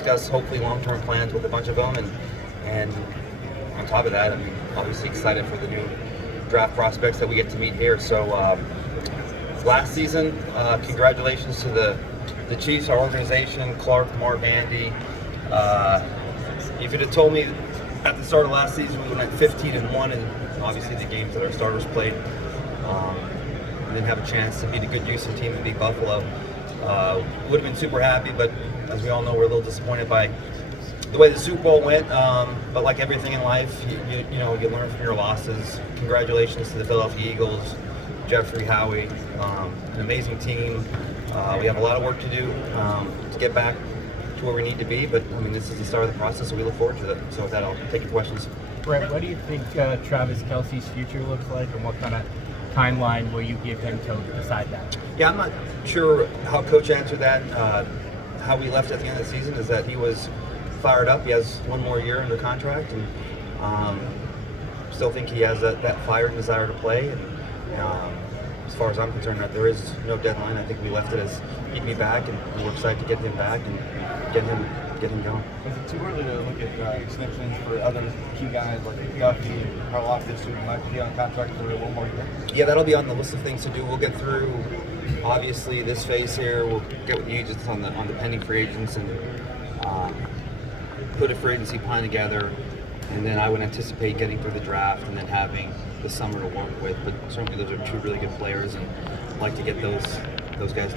discuss hopefully long-term plans with a bunch of them, and on top of that, I mean, obviously excited for the new draft prospects that we get to meet here. So last season, congratulations to the Chiefs, our organization, Clark, Mark, Andy. If you'd have told me at the start of last season we went 15-1, and obviously the games that our starters played, and then have a chance to beat a good Houston team and beat Buffalo, would have been super happy. But as we all know, we're a little disappointed by the way the Super Bowl went. But like everything in life, you know, you learn from your losses. Congratulations to the Philadelphia Eagles, Jeffrey, Howie, an amazing team. We have a lot of work to do to get back to where we need to be, but I mean, this is the start of the process, so we look forward to that. So with that, I'll take your questions. Brett, what do you think Travis Kelce's future looks like, and what kind of timeline will you give him to decide that? Yeah, I'm not sure how Coach answered that. How we left at the end of the season is that he was fired up. He has one more year under contract, and still think he has that fire and desire to play. And as far as I'm concerned, there is no deadline. I think we left it as he'd be back, and we're excited to get him back and get him going. Is it too early to look at extensions for other key guys like Duffy and Karlaftis, who might be on contract for one more year? Yeah, that'll be on the list of things to do. We'll get through, obviously, this phase here. We'll get with the agents on the pending free agents and put a free agency plan together. And then I would anticipate getting through the draft and then having the summer to work with. But certainly those are two really good players, and I'd like to get those guys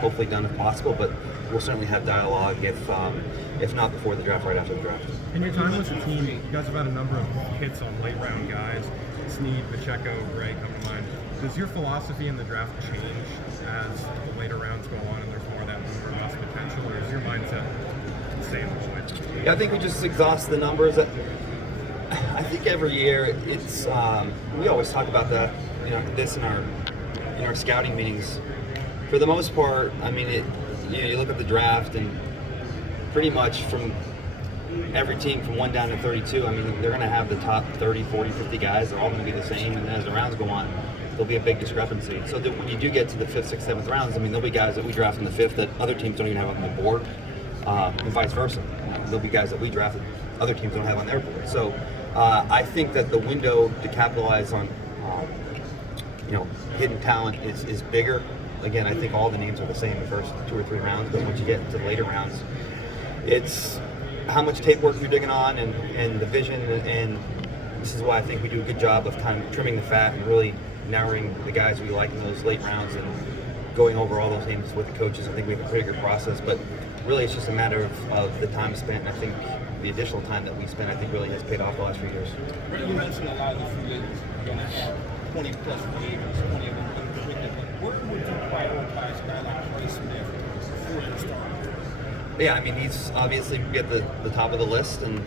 hopefully done if possible. But we'll certainly have dialogue if not before the draft, right after the draft. In your time with the team, you guys have had a number of hits on late round guys. Snead, Pacheco, Gray come to mind. Does your philosophy in the draft change as the later rounds go on and there's more of that boomer bust potential, or is your mindset the same the whole way? Yeah, I think we just exhaust the numbers. I think every year it's we always talk about that, you know, this in our scouting meetings. For the most part, I mean, you look at the draft and pretty much from every team from 1 down to 32, I mean, they're going to have the top 30, 40, 50 guys. They're all going to be the same, and then as the rounds go on, there'll be a big discrepancy. So that when you do get to the 5th, 6th, 7th rounds, I mean, there'll be guys that we draft in the 5th that other teams don't even have on the board, and vice versa. There'll be guys that we drafted other teams don't have on their board. So I think that the window to capitalize on hidden talent is bigger. Again, I think all the names are the same the first 2 or 3 rounds, but once you get into the later rounds, it's how much tape work you're digging on and the vision, and this is why I think we do a good job of kind of trimming the fat and really narrowing the guys we like in those late rounds and going over all those names with the coaches. I think we have a pretty good process, but really it's just a matter of the time spent, and I think the additional time that we spent, I think, really has paid off the last few years. You mentioned a lot of the free agents are going to have 20-plus free agents, 20 of them unrestricted. Where would you prioritize a guy like Trey Smith before the start? Yeah, I mean, he's obviously at the top of the list, and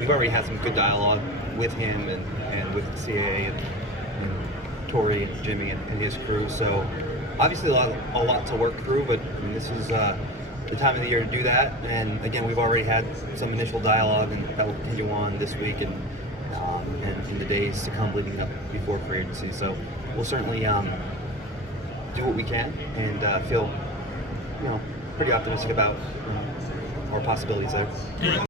we've already had some good dialogue with him and with the CAA and Torrey and Jimmy and his crew. So obviously a lot to work through, but I mean, this is the time of the year to do that. And again, we've already had some initial dialogue, and that will continue on this week and in the days to come leading up before free agency. So we'll certainly do what we can and feel pretty optimistic about our possibilities there.